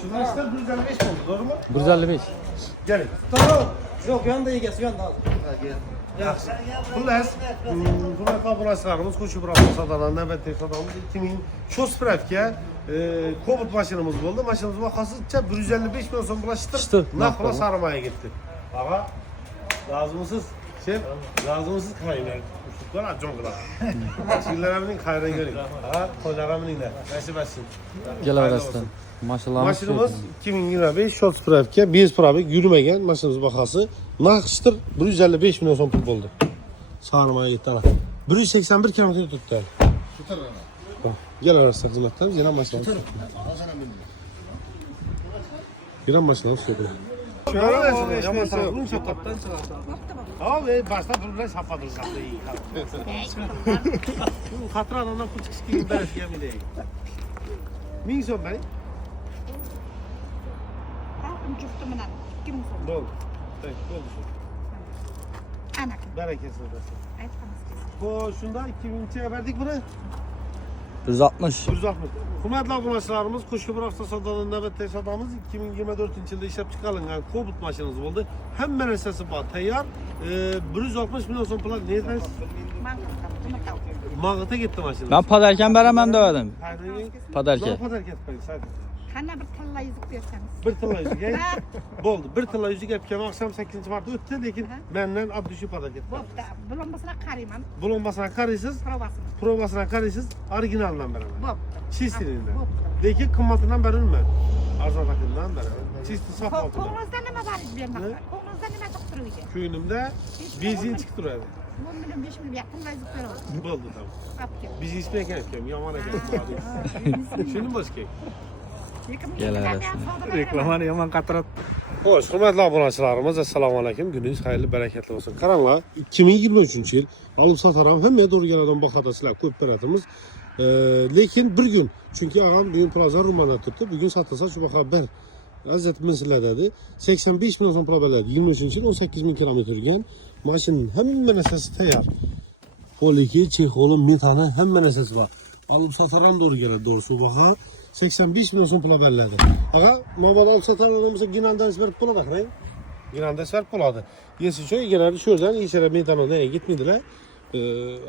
Şunlar işte 155 oldu, doğru mu? 155. Gelin. Tamam. Yok yanında egesi yanında al. Yaxşı. Xullas, bunaqa obunachilarimiz qo'shib turamiz sadadan, navbatdagi sadamiz 2000 Chospravga Cobalt mashinamiz bo'ldi. Mashinamiz bahosicha 155 million so'm bilan Shitir, naq bilan Sarimoyaga ketdi. Ag'a, rozimisiz? Sen rozimisiz qaranglar. Ushlar ajon qiladi. Sizlarning xayriga ko'ring. Ha, qo'llarimninglar. Nasib etsin. Kelaverasizlar. Mashinamiz 2025 Chospravga bez probek yurmagan mashinamiz bahosi naq shitir 155 million so'm pul bo'ldi. Sarimoyaga ketdi ana. 181 kilometr tutdi. Kelaverasizlar xizmatdan yana mashina. Yana mashina so'qdi. Abi başta problem sapadın zaten iyi. Katrandan pul çıkış gibi ders yemeği. Ming so'm bari? Juftı bilan 2000 so'm. Bo'ldi. Bo'ldi shu. Ana. Barakasi bo'lsin. Aytamiz. Bu shunda 2000 verdik buni. 160. 160. Hurmatli obunachilarimiz, Qo'shko'pir avtosadodan navbatdagi sadomiz 2024-yilda ishlab chiqarilgan Cobalt mashinamiz bo'ldi. Hamma narsasi bor, tayyor. 160 million so'm pul ne deysiz? Mağata gitti mashina. Ben padarkan beraman dedim. Padarka. Padarka etmeyin sadece. Qana bir tilla yuzuk bersamiz. Bir tilla yüzük bo'ldi. Bir tilla yüzük yapgan oqshom 8-marta o'tdi, lekin mendan oddiy padarka etdi. Bo'pti. Bulunmasına qarayman. Bulunmasına qaraysiz, Provasini. provasına qaraysiz, originalidan beraman. Bo'pti. Chistilidan. Bo'pti. Lekin qimmatidan beraman. Arzonroqidan beraman. Chisti saf oltidan. Qo'ng'izda nima bor bermoqda? Qo'ng'izda nima to'qtiruvga? Ko'nglimda benzin chiqib turadi. 10 million 5 million tilla yuzuk beraman. Bo'ldi tamam. Apke. Biz ismi ekan, yomon ekan. Shuni bo'lish kerak. Reklamani yomon qatirat. Xo'sh, hurmatli obunachilarimiz, assalomu alaykum. Kuningiz xayrli, barakatli bo'lsin. Qaranglar, 2023-yil olib sotaram hamma to'g'rilardan bahada sizlar ko'p beradimiz. Lekin bir gün, chunki og'am bugun prozor rumanda turibdi. Bugun sotasa shu baho bir azizatimiz sizlar dedi. 85 million so'm pul beradi. 23-yil 18 ming kilometr yurgan mashinaning hamma narsasi tayyor. Poliki, chexoli, metali hamma narsasi bor. Olib sotaram to'g'rilar, doğrusu baho 85 milyon so'm pul beriladi. Ağa, mabada olib sotarilmasa ginandan berib bo'ladi, qarang. Ginandan berib bo'ladi. Yesicho egalari shu yerdan ishara metanolga ketmaydilar.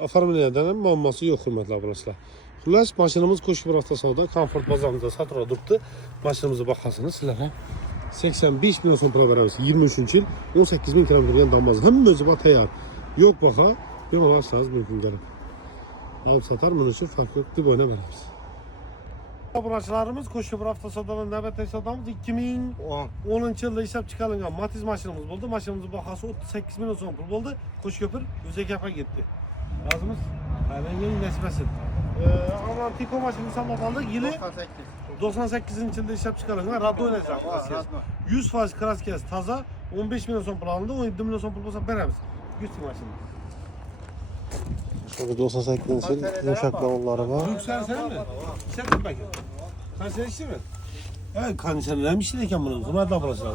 Oformleniyadan ham muammosi yo'q, hurmatli obunachilar. Xullas, mashinamiz Qo'shko'pir avtosavdo Comfort bozorida sotilib turibdi. Mashinamizning bahosini sizlarga 85 milyon so'm pul beramiz. 23-yil 18 ming kilometr yurgan damoz. Hamma o'zi bor tayyor. Yo'q baho, bemalol olsangiz mumkin bo'ladi. Olib sotar, buni uchun farq yo'q deb o'ylamaymiz. Obunachilarimiz Qo'shko'pir avtosadodan navbatdagi sadomiz 2010-yilda ishlab chiqarilgan Matiz mashinamiz bo'ldi. Mashinamizning bahosi 38 million so'm pul bo'ldi. Qo'shko'pir o'zakapga ketdi. Rozimiz? Menga nasib etsin. Aman Tiko mashinani sotib oldik. Yili 98-yilda ishlab chiqarilgan Radonaj kraskasi. 100% kraskasi toza, 15 million so'm pul olindi. 17 million so'm pul bo'lsa beramiz. 100 mashina. 98-yil yumshoq bavulları var. Yüksel sen mi? Sen mi bakın? Kanser işi mi? Evet, kanserler mi işi deyken bunun? Hürmetli arkadaşlar.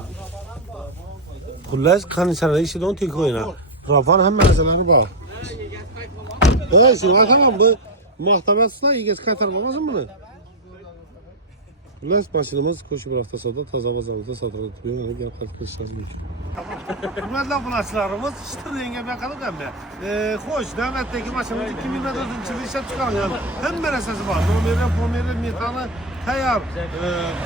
Kullar kanserler işi de onu tek oynar. Rafan hem mezeleri var. Evet, şimdi bakalım bu mahkemesine iyi geç kaytarmamaz mı bunu? Kullar maşinimiz Qo'shko'pir avtosadoda toza bozorida sotilib turgan, yana gap qilishlar mumkin. Hurmatli obunachilarimiz, shitirga baqalib hamma. Xo'sh, navbatdagi mashinamiz 2024-yilda ishlab chiqarilgan. Hamma narsasi bor. Nomeri, metali tayyor.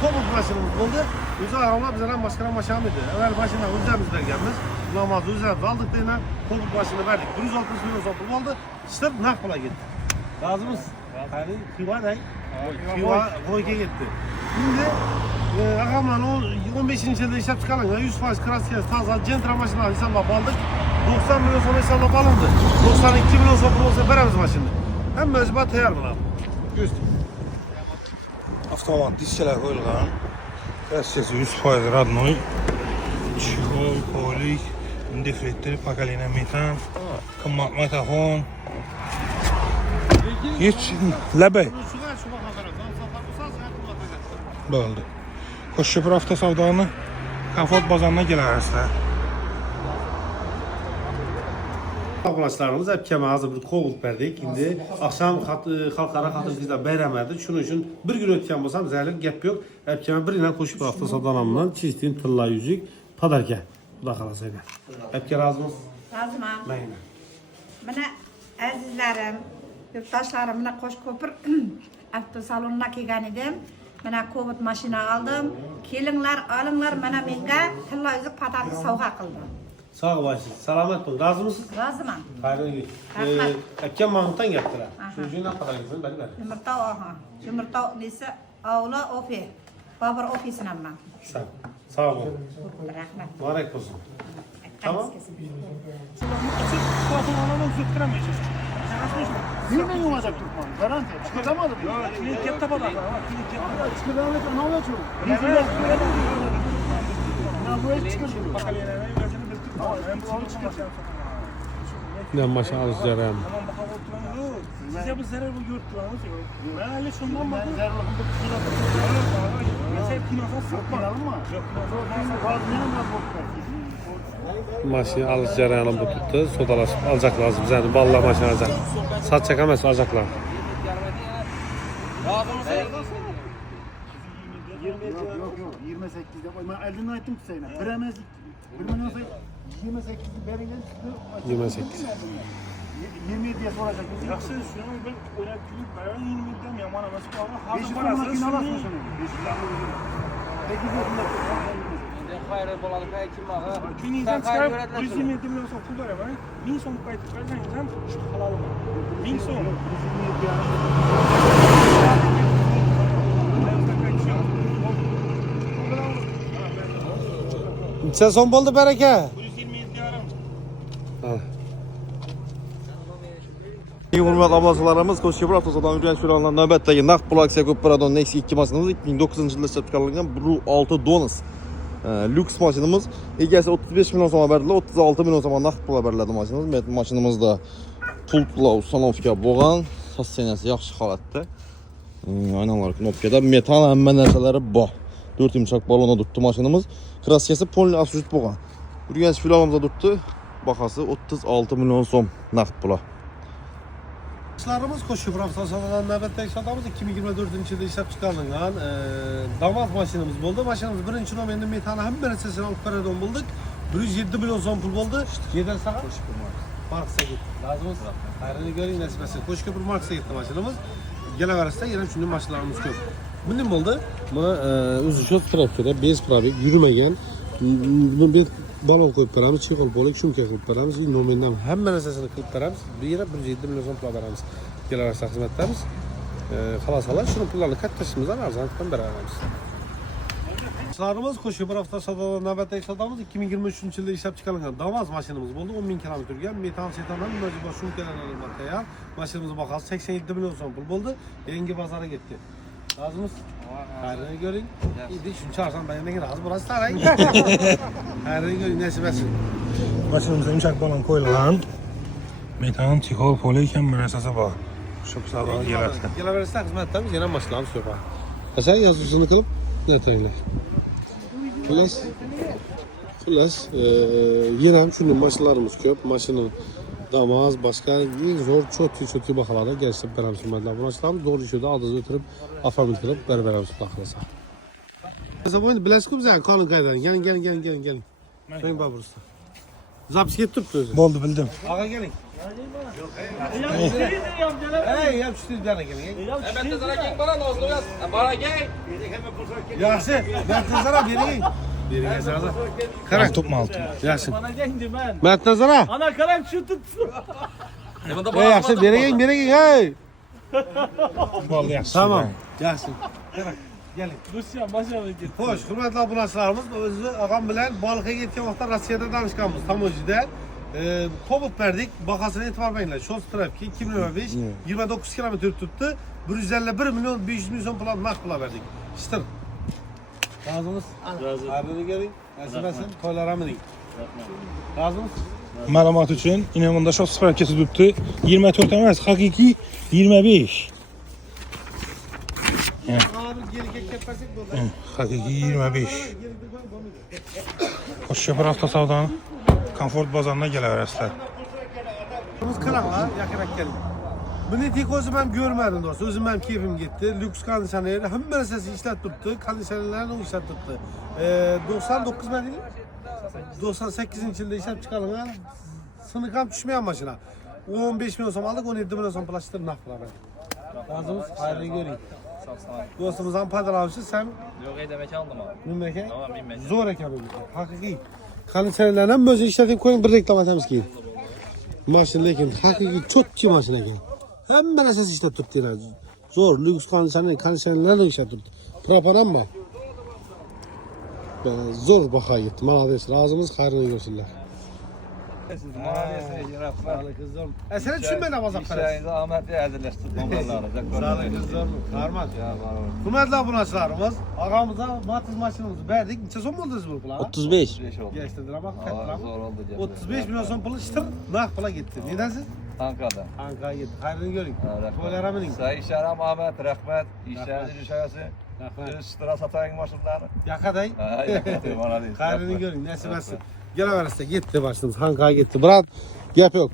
Cobalt mashinamiz bo'ldi. O'zi avval bizlar ham boshqa mashina edi. Avval mashina o'zimiz berganmiz. Namozni o'zimiz oldik deyna, Cobalt mashina berdik. 160 million so'm bo'ldi. Shitir naq pulga ketdi. Rozimiz? Qani, qiyoday. Qo'yga ketdi. Şimdi ağamla 15-yilda ishlab chiqarilgan 100% kraskasi toza Gentra mashinani hisoblab oldik. 90 million so'm hisoblab olindi. 92 million so'm bo'lsa beramiz mashinani. Hamma o'zi bor tayyor bo'ladi. Go'st. Avtomat diskalar qo'yilgan. Kraskasi 100% родной. Chexol, polik, deflektör, pokoleniya metan, qimmat metaxon. Hech labay. Bo'ldi. Qo'shko'pir avtosavdoni Comfort bozoriga kelasizlar. Qonaqlarımız hep hazır bir kovul verdik. İndi akşam xalqara xatırlayıcılar bayramlardı. Şunun için bir gün ötken bolsam zəlir gep yok. Hep bir ile koşup hafta sadanamdan çizdiğin tılla yüzük padarken. Bu da kalasaydı. Hep razımız. Razımam. Neyine? Mana azizlarim, yurtdoshlarim, mana Qo'shko'pir avtosalonuna kelgan edim. Mana Cobalt mashina oldim. Kelinglar, olinglar, mana menga tilla uzuk padarka sovg'a qildi. Sağ ol başın. Selamet olun. Razı mısın? Roziman. Hayırlı gün. Rahmat. Hepken mağıntıdan getiren. Aha. Çocuğun ne kadar gitsin beni ver. Yumurta oha. Yumurta nesi avla ofi. Babur ofisinden ben. Sağ ol. Rahmat. Mübarek olsun. Tamam. Bilmeyin olacak Türkmen. Garanti. Çıkartamadım. Klinikette bana. Çıkartamadım. Ne olacak? Ya bu el çıkartıyor. Ne maşa alacağım. Size bu zarar bu yurtlarınız yok. Ben öyle şundan bakıyorum. Ben zerrafım da Mesela kinasa satma. mı? Yok. Maşını alış jarayonu bu tuttu. Sodalaşıp alacak lazım. Yani vallahi maşını alacak. Sat çekamaz alacaklar. 28'de koy. Ben elini ayıttım ki sayına. Biremezlik. Birmeden sayı 28'i berinden çıktı. 28. 27'ye soracak. Yaxşı şunu ben öyle gülüp bayağı 20'den yaman ama sonra Beşi hazır sonuna parası final şunu. atmasın. 8 yaşında. Hayır bolalık kim ağa? Gününden çıkarıp 127 milyon son pul var ama 1000 son kayıt çıkarsan şu halalım. 1000 son. Sen son buldu bereke. 127 yaram. İyi hurmatli abazalarımız, Qo'shko'pir avtosalon yurgan shuronlar navbatdagi naqd pul aksiya Cupradon Nexia 2 mashinamiz 2009 yilda ishlab chiqarilgan Bru 6 Donus lyuks mashinamiz. Egasi 35 million so'm berdilar, 36 million so'm naqd pul beriladi mashinamiz. Mashinamizda pultlar uстановка bo'lgan, sasseniyasi yaxshi holatda. Aynalar knopkada, metal hamma narsalari bor. 4 yumshoq balonda turibdi mashinamiz. Kraskasi polni asujit bo'lgan. Yurgan filolamizda turibdi. Bahası 36 million so'm naqd pul. Arkadaşlarımız Qo'shko'pir avtosalonundan navbatdagi sotamiz 2024 yilda ishlab chiqarilgan damas mashinamiz bo'ldi. Mashinamiz birinchi nomerni metali hamma narsasini olib beradigan bo'ldik. 107 million so'm pul bo'ldi. Yedan saqa Marksa ketdi. Lazımız. Xayrini ko'ring nasibasi. Qo'shko'pir Marksa ketdi mashinamiz. Kelaverasida yana shunday mashinalarimiz ko'p. Bunday bo'ldi. Mana o'zi shu trafkada bez probek yurmagan. Buni balon qo'yib beramiz, chexol bo'lak shumka qilib beramiz, nomindan hamma narsasini qilib beramiz. Bu yerga 107 million so'm pul beramiz. Kelaversa xizmatdamiz. Xolos shuni pullarni kattashimizdan arzondan beramiz. Sarımız Qo'shko'pir avtosalonundan navbatdagi sotamiz 2023 yilda ishlab chiqarilgan Damas mashinamiz bo'ldi. 10 ming kilometr yurgan, metal setan ham mavjud shumkalardan tayyor. Mashinamiz bahası 87 million so'm pul bo'ldi. Yangi bozorga ketdi. Razımız? Hayırını görün. İdi şunu çağırsan ben yanına razı burası saray. Hayırını görün nasibesi. Mashinamizda yumshoq balon qo'yilgan. Metan, chexol, polik hamma narsasi bor. Shu savdoga keladi. Kelaversa xizmatdamiz yana mashinamiz ko'p. Asan yozuvchini qilib netanglar. Xullas, yana ham shunday mashinalarimiz ko'p. Mashina Damas, başka zor çok bahalarda gerçekten beramiz hizmetler. Bunlar doğru işe de adınızı götürüp afamit kılıp beramiz bakılırsa. Mesela bu bilesiniz mi sen kanun kaydan? Gelin. Sayın Babur Usta. Zapis getirip özü. Bo'ldi, bildim. Ağa gelin. Hey yap şu tezgahına gelin. Ben de sana gel bana nazlı yaz. Bana gel. Yasin, ben tezara vereyim. Vereyim sana. Karak. Altı mı altı? Yasin. Bana geldi ben. Mert tezara. Ana karak şu tutsun. Hey Yasin vereyim hey. Bo'ldi, yaxshi. Tamam. Yasin. Karak. Gelin. Rusya başarılı git. Hoş, hürmetli abunachlarımız, özü ağam bilen balığa gitken vaqtda Rossiyada danışkanmiz, Tamojida. Cobalt verdik, bahasını etibar beringlar. Şol trafiki 2025 29 kilometr tuttu. 151 milyon 500 milyon pul naqd pul verdik. İşte. Razımız? Razı. Hayırlı görün. Nasibetsin, toylara mı deyin? Razımız? Ma'lumot uchun Inamunda shop sparkasi turibdi. 24 emas, haqiqiy 25. Haqiqiy 25. Qo'shko'pir avtosavdoni komfort bozoriga kelaverasizlar. Biz karanlığa yakınak geldik. Bunu tek özüm hem görmedim dostum. Özüm hem keyfim gitti. Lüks kondisyoner. Hem meselesi işlet tuttu. Kondisyonerlerini işlet tuttu. 99 ben değilim. 98. yılda işlep çıkarılan sınıkam düşmeyen maşına. 15 milyon som aldık, 17 milyon som plaştır nakla ben. Lazımız hayırlı göreyim. Dostumuzdan paydalanmışız sen. Yok demek aldım abi. Mümleket. Tamam bilmem. Zor ekan hakiki. Kondisyonerlerden böyle işletin koyun bir reklam atamiz ki. Maşın lekin hakiki çok ki maşın ekan. Hemen esas işlet tuttu yine. Zor, lüks kondisyonerlerle işlet tuttu. Proparan mı? Zor baka gitti. Malades razımız hayrını görsünler. Sen düşünmeden bazı parası. Ahmet Erdileştirdim Sağ kızım, karmak. Hürmetli abunacılarımız, ağamıza matiz maşinimizi verdik. Neçe son buldunuz bu pula? 35. Geçtidir ama Zor oldu. 35 milyon son pulu çıtır, nah pula gitti. Nedensiz? Ankara'da. Ankara'ya gitti. Hayrını görün. Toylara binin. Sayın İşaram Ahmet, rahmet. İşleriniz düşerse. Rahmet. Sıra satayım maşınlarını. Yakaday. Yakatayım bana değil. Hayrını görün. Nasip etsin. Gel veriste gitti başınız. Ankara'ya gitti. Bırak. Gap yok.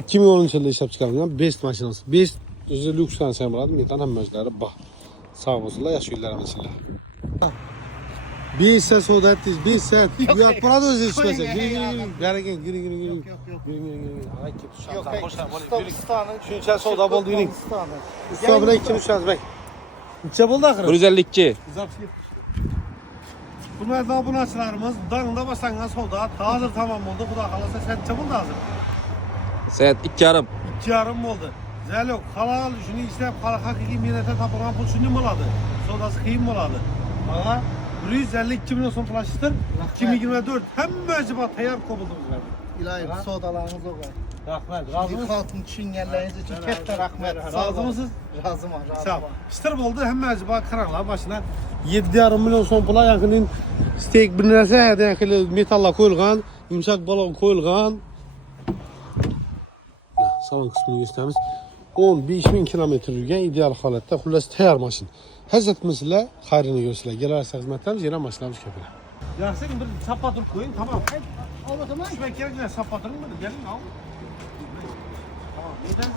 2010 yılında işlep çıkarılan best maşinası. Best özü lüks kanser muradım. Yetan hem özleri bak. Sağ olsunlar, yaşıyorlar mesela. Bir ses o da ettiyiz, bir ses. Yok, burada özü içmese. Girin. Bergen, girin. Ay ki tuşan. Şunca soda boldu girin. Ustamına 2-3 yaz bek. İçe buldu ahırı. 152. Bunlar da abunacılarımız dağında basanlar soda hazır tamam oldu. Bu da halasa sen çabuk da hazır. Saat 2,5. 2,5 oldu. Güzel yok. Halal şunu işlep hakiki millete tapılan pul şunu mu oladı? Sodası kıyım mı oladı? Ama 152 milyon son plaştır. 2024 hem mecbur tayar kovuldu bizler. İlahi sodalarınız o kadar. Rahmet. Razı mısın? Halkın düşünceleriniz için katta rahmet. Razı mısınız? Razım. Sağ ol. İşte oldu hem mecbur karanlığa başına 7,5 milyon son pula yakının steak bir neresi yakın metalla koyulgan, yumuşak balon koyulgan. Salon kısmını gösterimiz. 15 bin kilometre yürüyen ideal halatda xullas tayyor maşin. Hazret mesela hayrını görsünler. Gelerse hizmetlerimiz yine maşinamız köpüler. Yaxşı bir sapatır koyun tamam. Olmadı mı? Düşmek gerekirse sapatır mı? Gelin al. Tamam. Neden?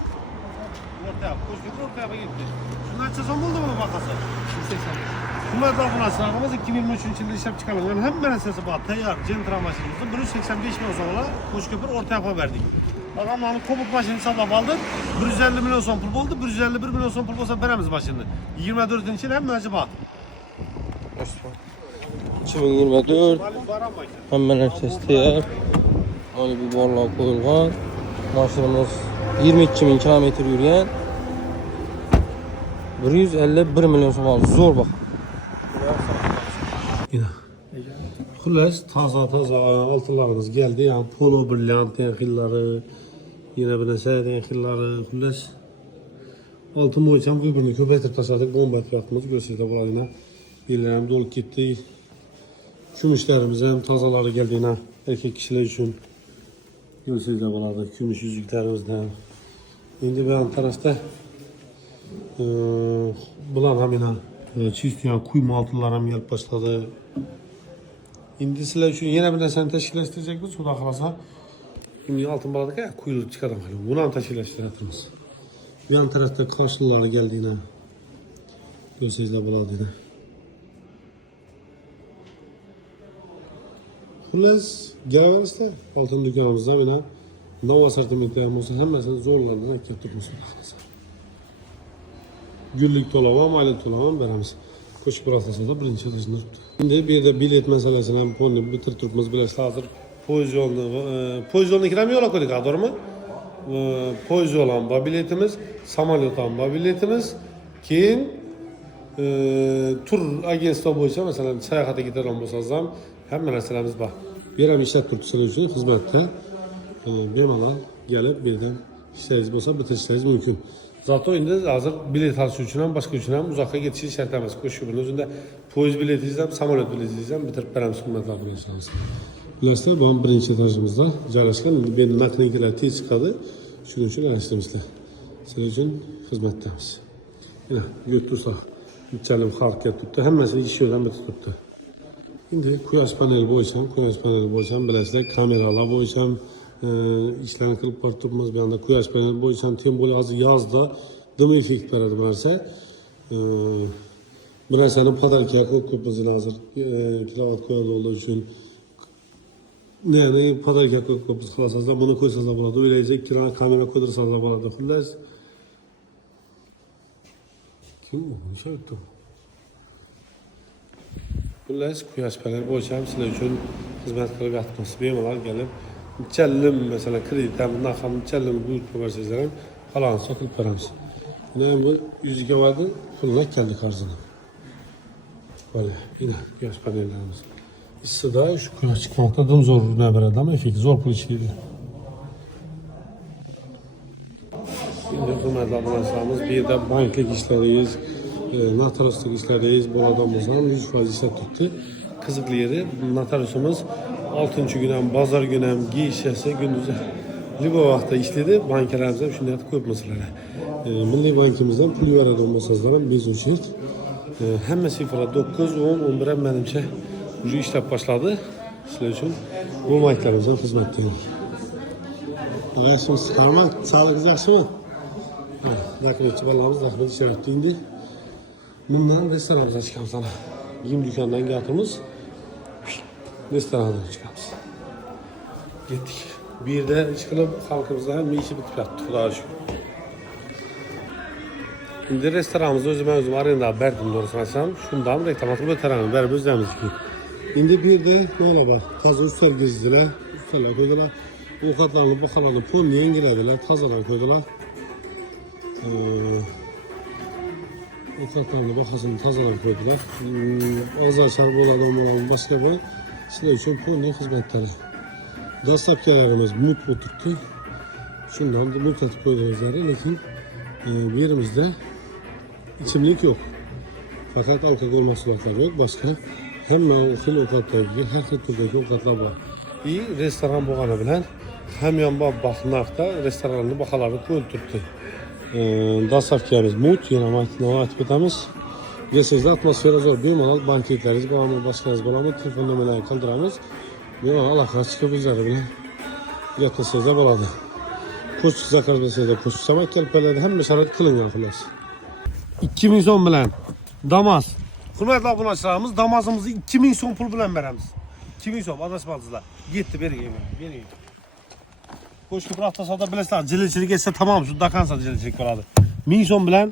Ortaya. Koştuk ortaya gitti. Şunlar sezon buldu mu bakası? 185. Bunlar da buna sınavımız 2023 yılında işlep çıkarılan hem meselesi bu tayyor centra maşinimizi 185 milyon sonra Koşköpür orta yapa verdik. Adamların kopuk maşini sablap aldık. 150 milyon son pul oldu. 151 milyon son pul olsa veremiz maşini. 24'ün için hem mecbur. 2024. Hemen hepsi yer. Hani bir borla koyulgan. Maşinimiz 22 bin kilometre yürüyen. 151 milyon som aldı. Zor bak. Yine. Xullas taza altılarımız geldi. Yani polo brilliant yaxilları, yine bir nəsə yaxilları, xullas altı moyçam bir-birini köpəyətib taşadık. Bomba etrafımız görsədə bunlar yine. Yerlərim dolu getdi. Kümüşlərimiz hem tazaları geldi yine erkek kişiler için. Görsədə bunlarda kümüş yüzüklərimizdən. İndi bir an tarafta bulan hem yine çift yani kuyma altılar hem gelip başladı. İndi sizler için yine bir nesəni təşkilləşdirəcək biz. O da xalasa. Şimdi altın baladık ya kuyulu çıkarım. Bunu təşkilləşdirəcəyimiz. Bir yan tarafta karşılıları geldi yine. Görsədə buladı yine. Xullas gəl işte altın dükkanımızda yine. Nav asortimentlərimiz olsa həmməsini zorlarından əkib tutmuşuz. Güllük tolavan, aylık tolavan beremiz. Koşuk burası da birinci dışında tuttu. Şimdi bir de bilet meselesini ponu bitirtmemiz bilirse hazır. Pozisyonda ikram yola koyduk doğru mu? Pozisyon olan biletimiz, samolyotdan biletimiz, keyin tur agentliği boyunca mesela seyahate gidelim olsazam hem meselemiz var. Bir hem işlet kurtusunu için hizmette bemalal gelip birden işleriniz olsa bitirişleriniz mümkün. Zaten indi hazır bilet alışı için hem başka için hem uzakta geçişi şartlamaz. Koşuyorun özünde poyuz bileti izlem, samolyot bileti izlem bitirip verem sunmatlar buraya şansı. Bilirsinizler bu birinci etajımızda yerleşken benim naklinkiler tez çıkadı. Şunun için yerleştirmişler. Senin için hizmettemiz. Yine götürsek içelim hareket tuttu. Hemmesini iş yerden bitir tuttu. Şimdi kuyaş paneli boyacağım, bilirsinizler kameralar boyacağım. işlerini qilib boribmiz. Bu yoqda quyosh paneli bo'yicha ham tem bo'li hozir yozda dim effekt beradi bu narsa. Bu narsani podarkaga qo'yib ko'pmiz hozir kilovat qo'yadi olduğu uchun. Yani podarkaga qo'yib ko'pmiz qilasizlar, buni qo'ysangiz bo'ladi. O'ylaysiz, ikkita kamera qo'ydirsangiz bo'ladi. Xullas. Kim bu? Nima aytdi? Xullas, quyosh paneli bo'yicha ham sizlar uchun xizmat qilib yotibmiz. Bemalol kelib, challim masalan kreditdan ham challim buyurib ko'rsangizlar ham faloncha qilib beramiz. Buni bu 100 ga vardı, puluna keldi arzini. Böyle, yine quyosh panellerimiz. İstida şu quyosh chiqmoqda dim zo'r ne beradi, ama effekt zo'r pul ishlaydi. Endi hurmatli obunachilarimiz, bu yerda banklik ishlaringiz, notariuslik ishlaringiz bo'ladigan bo'lsa ham 100% ishlab turibdi. Qiziqli yeri, notariusimiz 6-kun ham, bozor kuni ham gishasi kunduzi libo vaqtda ishlaydi. Bankalarimiz ham shunday ko'p masalada. Milliy bankimizdan pul yuboradigan bo'lsangizlar ham bezovchilik. Hamma sifra 9, 10, 11 ham menimcha уже ishlab boshladi. Sizlar uchun bu banklarimiz ham xizmatdaymiz. Yaxshimisiz, Qarman? Sog'ligingiz yaxshimi? Rahmat, bolalarimiz rahmat ishlayapti endi. Bundan restoranimizdan chiqamiz ana. Yem do'kondan gapimiz. Restorandan chiqamiz. Ketdik. Bu yerda ish qilib xalqimizda ham ishi bitib yotdi, xudoga shukr. Endi restoranimizni o'zim arenda berdim, to'g'risini aytsam, shundan reklama qilib o'tiraman, berib o'zimizki. Endi bu yerda nima bor? Toza ustal gezdilar, ustallar qo'ydilar. Ovqatlarni, baholarni polni yangiladilar, tozalar qo'ydilar. Ovqatlarni bahosini tozalab qo'ydilar. Og'zachar bo'ladi, boshqa bir sizlar uchun polni xizmatlari. Dastlabkilarimiz mut o'tirdi. Shundan mutlatib qo'ydilar, lekin bu yerimizda ichimlik yo'q. Faqat alkogol mahsulotlari yo'q, boshqa hamma xil ovqatlarga, har xil turdagi ovqatlar bor. Restoran bo'lgani bilan hamyonbop narxda restoranning baholarini qo'yib turibdi. Dastlabkimiz mut, yana aytib o'tamiz. Yesangizlar atmosfera zo'r, bemalol banketlaringiz bormi, boshqangiz bormi, telefon nomerlarini qoldiramiz. Bemalol aloqaga chiqib o'zlari bilan gaplashsangiz bo'ladi. Pochta zakaz qilsangiz pochta samak kelib qoladi, hamma sharoit qilingan xullas. 2000 so'm bilan Damas. Hurmatli obunachilarimiz, Damasimizni 2000 so'm pul bilan beramiz. 2000 so'm adashmadingizlar. Yetti bering. Qo'shni bir hafta savdo bilasizlar, jilchilik esa tamom, shu dakansa jilchilik bo'ladi. 1000 so'm bilan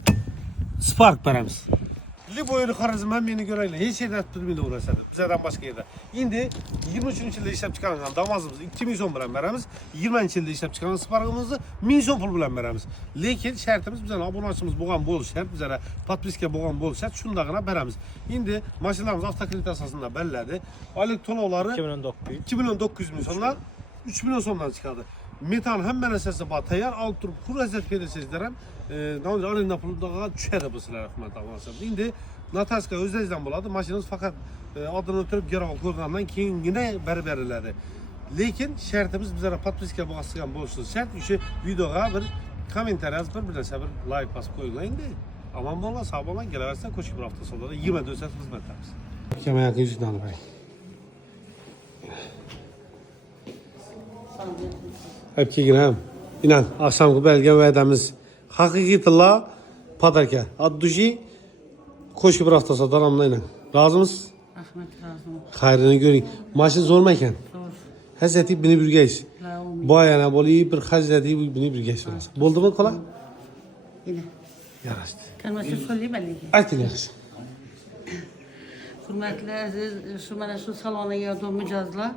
Spark beramiz. Liboyni xarizm ham meni ko'raylar. Hech yerda turmaydi u narsa. Bizdan boshqa yerda. Endi 23-yilda ishlab chiqargan Damasimizni 2000 so'm bilan beramiz. 20-yilda ishlab chiqargan Spark'imizni 1000 so'm pul bilan beramiz. Lekin shartimiz bizning obunachimiz bo'lgan bo'lishi shart, bizga podpiska bo'lgan bo'lishi shart, shundagina beramiz. Endi mashinalarimiz avtokredit asosida beriladi. Oylik to'lovlari 2.9 million so'mdan 3 million so'mdan chiqadi. Metan hamma narsasi bor, tayyor olib turib kurazat bersangizlar ham arenda puliga tushadi bu sizlar rahmat avvalsa. Endi notaska o'zingizdan bo'ladi. Mashinangiz faqat oldin o'tirib garov ko'rgandan keyingina berib beriladi. Lekin shartimiz bizga podpiska bo'lgan bo'lishi shart. O'sha videoga bir kommentariyaz bir narsa bir like bosib qo'yinglar endi. Aman bo'lsa, sog' bo'ling, kelaversa qo'shib bir hafta sonida 24 soat xizmatdamiz. Kamaya qilishdan bering. Hep kegiram. İnan, akşamki belgen vədəmiz haqiqətlə padarka. Adduşi qoşu bir hafta sonra daramla ilə. Razımız? Rahmet razım. Xayrını görün. Maşın zor mu ekan? Zor. Həsəti bini birgəyiz. La umid. Bu ayana boli bir xəcləti bini birgəyiz. Boldu mu kola? Yine. Yaraşdı. Kalması söyleyeyim ben. Aytın yaxşı. Hürmetli aziz, şu mana şu salona geldim mücazla.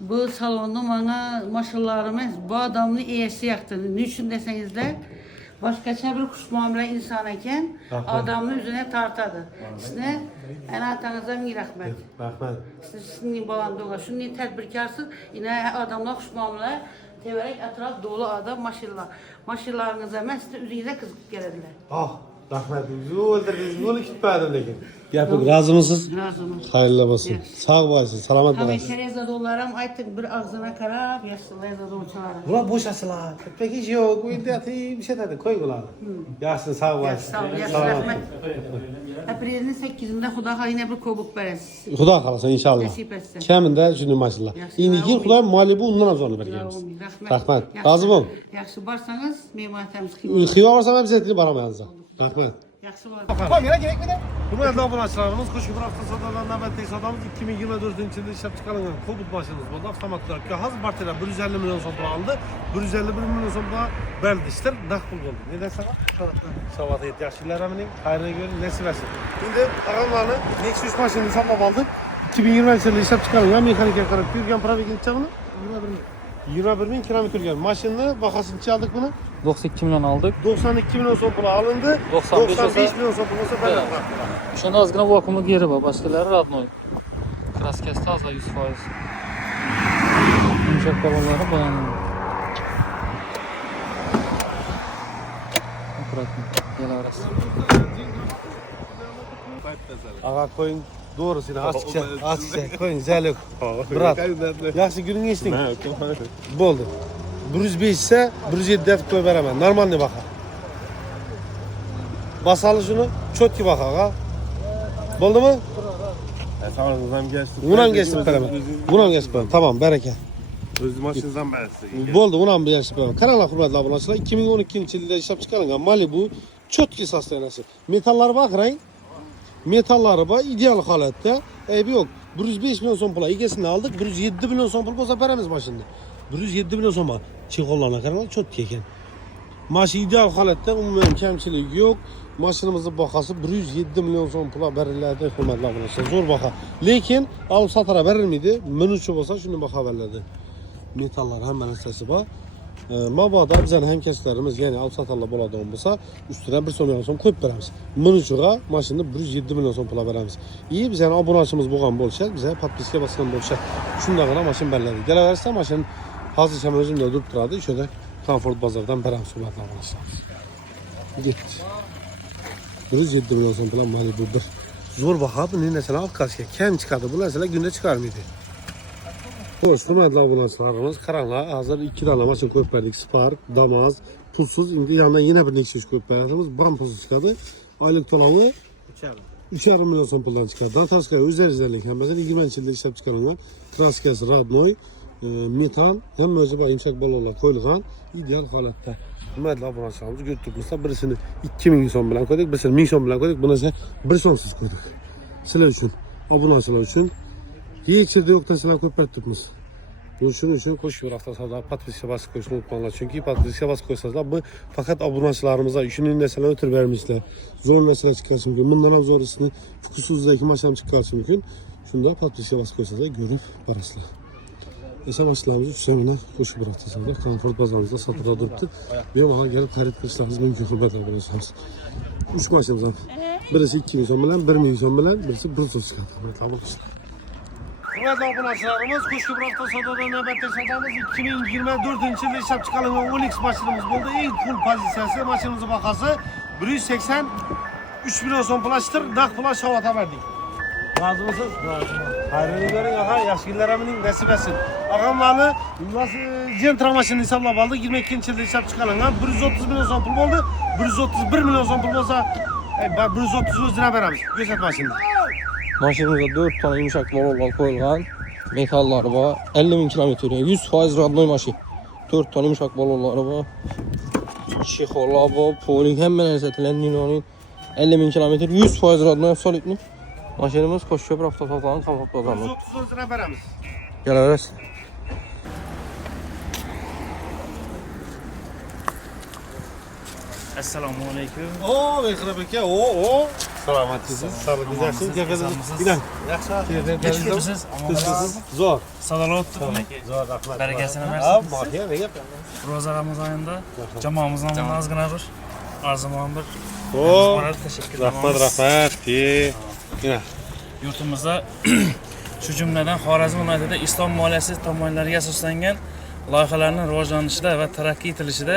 Bu salonda bana maşallarımız bu adamın iyisi yaktı. Niçin desenizler? Başkaça bir kuş muamele insan iken adamın yüzüne tartadı. Size en atanıza bir rahmet. Rahmet. Sizin balandığına, şunun tedbirkarsız yine adamlar kuş muamele teverek etraf dolu adam maşallah. Maşallarınıza ben size üzerinize kızıp geldiler. Ah, Rahmet. Bizi öldürdünüz. Bunu gitmedim lekin. Yapıp razı mısınız? Razımın. Hayırlı olsun. Sağ olasın. Selamet Hemen olasın. tereyağda dolarım aytık bir ağzına karab yaşlılarda da uçarım. Ulan boşasılar. Pek hiç yok. Bu iddia bir şey dedi. Koy ulan. Yaşlı sağ olasın. Sağ ol, yaşlı rahmet. April'in 8'inde Xuda yine bir kobuk veririz. Xudo xolasa inşallah. Nasip etsin. Kamında şunu maşallah. Yaxşı, İndiki sağ ol. Xudo Malibu undan afzalını berganmiz. Rahmat. Razı mı? Yaxşı barsanız mematamiz Xiva varsam hem zetini baramayınız. Rahmat. Yaxşı var. Hürmetli abunachılarımız, Koşu bir hafta sodalarından navbatdagi sodamiz 2024 yilda ishlab chiqarilgan Cobalt mashinamiz bo'ldi. Avtomatlar hozir barchalar 150 million so'm pul oldi. 151 million so'm pul berdi. Ishlar naqd pul bo'ldi. Ne dersan? Savat et yaxshilarimining xayrini ko'ring, nasib etsin. Endi tag'amlarni Nexus mashinani hisoblab oldik. 2020 yilda ishlab chiqarilgan mexanika qarab ko'rgan probegi necha buni? 21 bin kilometr yurgan. Mashinani bahosini necha oldik buni? 92 milyon aldık. 92 million so'm pul olindi. 95 million so'm pul bo'lsa beradi. Şunda azgına vakumu geri var. Başkaları radnoy. Kraskesi taza 100%. Yumuşak balonları boyanıyor. Bırakma. Gel arası. Ağa koyun doğrusunu açıkça koyun zelek. Bırak. Yaxşı günün geçtin. Boldu. 105 ise 107 dep koy veremem. Normal ne baka. Basalı şunu çotki baka ağa. Boldu mu? Sağınızdan geçti. Bunam geçtim veremem. Bunam geçtim veremem. Tamam bereket. Öz maşınızdan beresi. Boldu bunam bir geçtim veremem. Kanala hürmetli abonachılar 2012 yılında ishlab chiqarilgan Malibu çotki sostoyanasi. Metallar bakırayın. Metalları var ideal holatda. Aybi yo'q. 105 milyon so'm pul egasini aldık. 107 milyon so'm pul bo'lsa beramiz mashinani. 107 milyon so'm. Chexollarni qarang, chotki ekan. Mashina ideal holatda, umuman kamchiligi yo'q. Mashinamizning bahasi 107 milyon so'm pul beriladi, hurmatli obunachilar. Zo'r baho. Lekin olib sotara berilmaydi. Minutchi bo'lsa shuni baho beriladi. Metallar hamma narsasi bor. Mabodo bizning hamkasblarimiz, ya'ni olib sotarlar bo'ladigan bo'lsa, ustidan 1 so'm qo'yib beramiz. Minutchiga mashinani 107 milyon so'm pul beramiz. Bizning obunachimiz bo'lgan bo'lsa, bizga podpiska bosgan bo'lsa, shundagina mashina beriladi. Kelaversa mashina hozircha o'zimda turib turadi, o'shada Comfort bozordan beramiz, hurmatli obunachilar. Getdi. 107 milyon so'm pul Malibu 1. Zo'r baho, buni narsalar orqasiga kam chiqadi. Bu narsalar kunda chiqarmaydi. Xo'sh, hurmatli obunachilarimiz, qaranglar, hozir 2 dona mashina qo'yib berdik. Spark, Damas, pulsiz, endi yana bir necha ish qo'yib beramiz. Bam pulsiz chiqadi. Oylik to'lovi 3,5 million so'm puldan chiqadi. Dantaska o'zlaringizlarning hammasi 20-yilda ishlab chiqarilgan. Kraskasi radnoy, metal, hamma o'zi bor, yumshoq balonlar qo'yilgan, ideal holatda. Hurmatli obunachilarimiz, ko'rib turibsizlar, birisini 2000 so'm bilan qo'ydik, birisini 1000 so'm bilan qo'ydik, bunisi 1 so'msiz qo'ydik. Sizlar uchun, obunachilar uchun hech yerda yo'qdan sizlar ko'p beribmiz. Shuning uchun qo'shib avtosavdo podpiska bosib qo'yishni unutmanglar. Chunki podpiska bosib qo'ysanglar, bu faqat obunachilarimizga shunday narsalar o'tirib bermaysizlar. Zo'r narsalar chiqarishi mumkin. Bundan ham zo'risini fukusuzdagi mashinam chiqarishi mumkin. Shunda podpiska bosib qo'ysanglar, ko'rib borasizlar. Esa mashinamiz uchsamini qo'shib bir avtosavdo Comfort bozorimizda sotuvda turibdi. Bemalol kelib xarid qilishingiz mumkin, hurmatli obunachilarimiz. 3 mashinamiz ham. Birisi 2000 so'm bilan, 1000 so'm bilan, birisi 1 so'm chiqadi. Hurmatli obunachilar. Hurmatli obunachilarimiz, Qo'shko'pir avtosadoda navbatdagi sodamiz 2024 yilda ishlab chiqarilgan Olix mashinamiz bo'ldi. Eng pul pozitsiyasi, mashinamizning bahosi 183 million so'm pul ashtir, naqd pul shavata berdik. Razımısın? Hayırlı görün ağa, yaş günlerimiz nasip etsin. Ağamlarını Gentra maşını hesaplap aldık. 22 yılda hesap çıkarılan 130 milyon so'm pul oldu. 131 milyon so'm pul olsa 130 o'zine beramiz. Göçet maşını. Maşinimizde 4 tane yumuşak balonlar koyulgan. Metalları var. 50 bin kilometre. 100% radnoy maşin. 4 tane yumuşak balonları var. Çexollar var. Poling hemen ersetilen Nino'nun 50 bin kilometre. 100% radnoy absolutni. Maşinimiz Koşköprü avtosadolarının Comfort bozorida. 130 o'zine beramiz. Kelaverasiz. Assalomu alaykum. Oo, Mehrab aka, oo. Salomatsizsiz, sog'lik güzelsiniz. Kefediniz. Inan. Yaxshi. Kechirsiz, Zo'r. Sadalar o'tdi aka. Zo'r, rahmat. Barakasini Ha, bersin. mafiya nega? Ro'za Ramazon oyida jamoamizdan ozgina bir arzimon bir Oo. teşekkür Rahmat, rahmat. Ina. Yurtimizda shu jumladan Xorazm viloyatida islom moliyasi tomonlariga asoslangan loyihalarning rivojlanishida va taraqqiy etilishida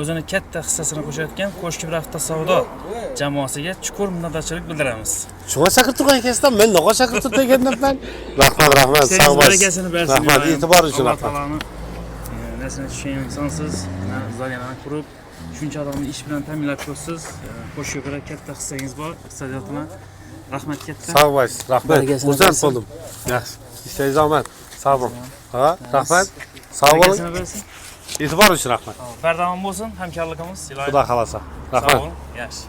o'zini katta hissasini qo'shayotgan Qo'shkibir avtosavdo jamoasiga chuqur minnatdorchilik bildiramiz. Shunga chaqirtirgan ekansan, men nega chaqirtirdi ekanman? Rahmat, sog' bo'ling. Barakasini bersin. Rahmat, e'tibor uchun Alloh rahmat. taoloni narsani tushungan insonsiz, zaryadani qurib, shuncha odamni ish bilan ta'minlab ko'rsiz. Qo'shkibirga katta hissangiz bor, iqtisodiyotini. Rahmat katta. Sog' bo'lasiz. Rahmat. Xursand bo'ldim. Yaxshi. Ishingiz omad. Sog' bo'ling. Ha, rahmat. Sog' bo'ling. Barakasini bersin. E'tibor uchun rahmat. Bardavom bo'lsin hamkorligimiz. Xudo xolasa. Rahmat. Sog' bo'ling. Yaxshi.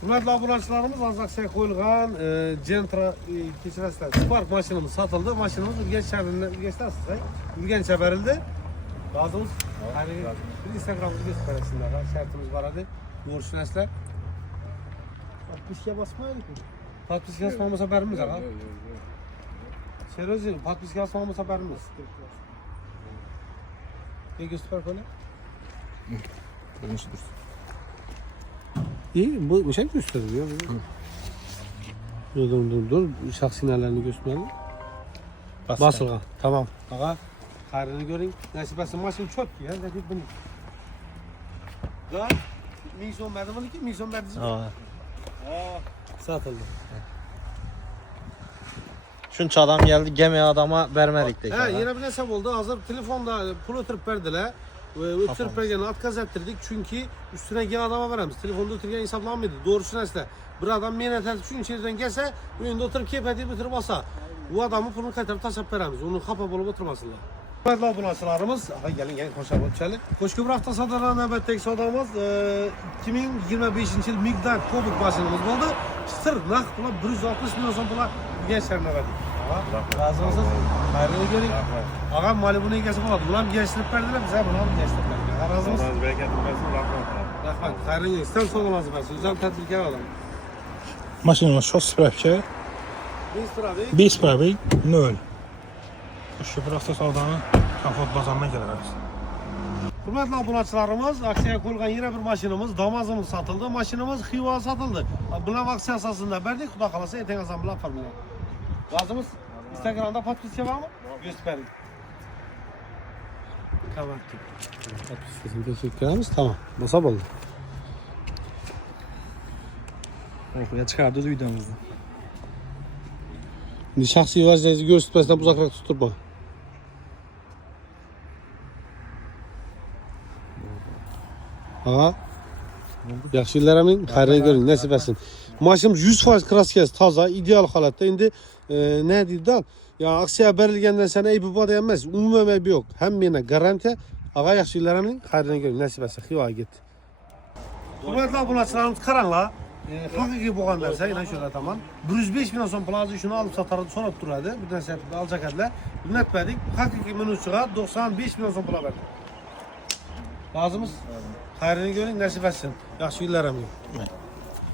Hurmatli obunachilarimiz, aksiyaga qo'yilgan Gentra kechirasizlar. Spark mashinamiz sotildi. Mashinamiz Urganchga berildi. Rozimiz? Instagram'da göstersinler. Şartımız var hadi. Görüşünüzler. Patpiskaya basmayalım. Patpiskaya basmamız haberimiz var ha. Serozin, patpiskaya basmamız haberimiz. Ne göster böyle? İyi, bu şey gösteriyor. Dur. Şahs sinyallerini göstermeyelim. Basılga. Tamam. Ağa. Hayrını görün. Nasip etsin maşın çok ya. Dedi bunu. Da. Mison verdi bunu ki. Mison verdi. Satıldı. Shuncha adam geldi, gemi adama vermedik de. He, yine bir hesap oldu. Hazır telefonda pul ötürüp verdiler. Ötürüp vergeni atkaz ettirdik. Çünkü üstüne gelen adama veremiz. Telefonda otururken hesaplanmıyordu. Doğrusunu iste. Bir adam meyne tertip içeriden gelse, önünde oturup kepeti bitirip basa. Bu adamı pulunu kaytarıp taşıp veremiz. Onu kapı bulup oturmasınlar. Hürmetli abunacılarımız, gelin koşalım içeri. Qo'shko'pir avtosadodan navbatdagi savdomiz 2025 yil Migdad Cobalt mashinamiz bo'ldi. Sir naqd pul 160 million so'm pul gençlerine verdik. Razı olsun. Hayırlı görün. Ağam Malibu'nun egasi bo'ladi. Bular gençlik verdiler, bize bunu alıp gençlik verdiler. Razı olsun. Rahmat. Hayırlı görün. Sen soğuğunuzu versin. Güzel tedbirkar adam. Mashinamiz şossi pravka. Besh pravik 0. Qo'shko'pir avtosavdoni Komfort bozoridan kelamiz. Hürmetli abunachilarimiz, aksiyaga qo'yilgan yana bir mashinamiz, Damazimiz satıldı. Mashinamiz Xiva satıldı. Bular aksiya asosida berdik. Xudo xolasa ertaga azam bilan farqlanadi. Rozimiz? Instagramda podpiska bormi? Gösterin. Tamam. Podpiskasini ko'rsatganmiz. Tamam. Bo'lsa bo'ldi. Orqaga chiqardi videomizni. Shaxsiy vazifangizni ko'rsatmasdan uzoqroq tutib turma. Ha? Yaxshi yillarning xayrini ko'ring, nasib etsin. Mashinamiz 100% kraskasi toza, ideal holatda. Endi ne deydi? Ya aksiya berilgandan sonra aybi bor emas, umuman aybi yo'q. Hammani garantiya. Ağa yaxshi yillarning xayrini ko'ring, nasib etsin. Xiyoga ketdi. Hurmatli obunachilarimiz, qaranglar. Haqiqiy bo'lgan narsa, yana shuna tamam. 105 million so'm pul shuni olib sotardi, so'rab turadi. Bir narsa olacak edilar. Unutmadik. Haqiqiy minutchiga 95 million so'm pul berdi. Lazımız. Xayrini ko'ring, nasib etsin. Yaxshi yillarning.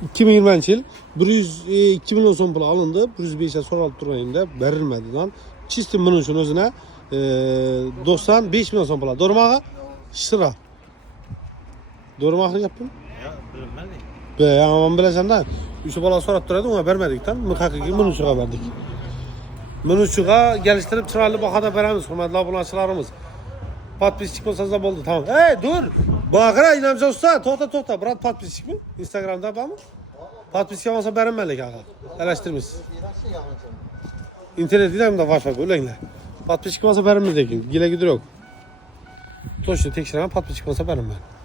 2020 yil 102 million so'm pul alındı. 105 ga so'ralib turganida berilmedi lan. Çisti minutchini o'zine 95 million so'm pul. Doğrumağı? Şıra. Doğrumağı yaptım. Be, ama bilesen de, şu bala so'rab turadi, ona bermedikten, haqiqiy minutchiga berdik. Minutchiga geliştirip chiroyli bahada beramiz, hurmatli obunachilarimiz. Podpisчик bo'lsangiz da bo'ldi, tamam. Ey, dur. Bag'ira, inamcha usta, to'xta, brat podpisчикmi? Instagramda bormi? Podpiska olsa berilmaylik ağa. Eleştirmiz. İnternet'de de var tabii, öyleyler. Podpisчик olsa berilmaylik, gile gidiyor. To'shni tekshiraman, podpisчик olsa berilmaylik.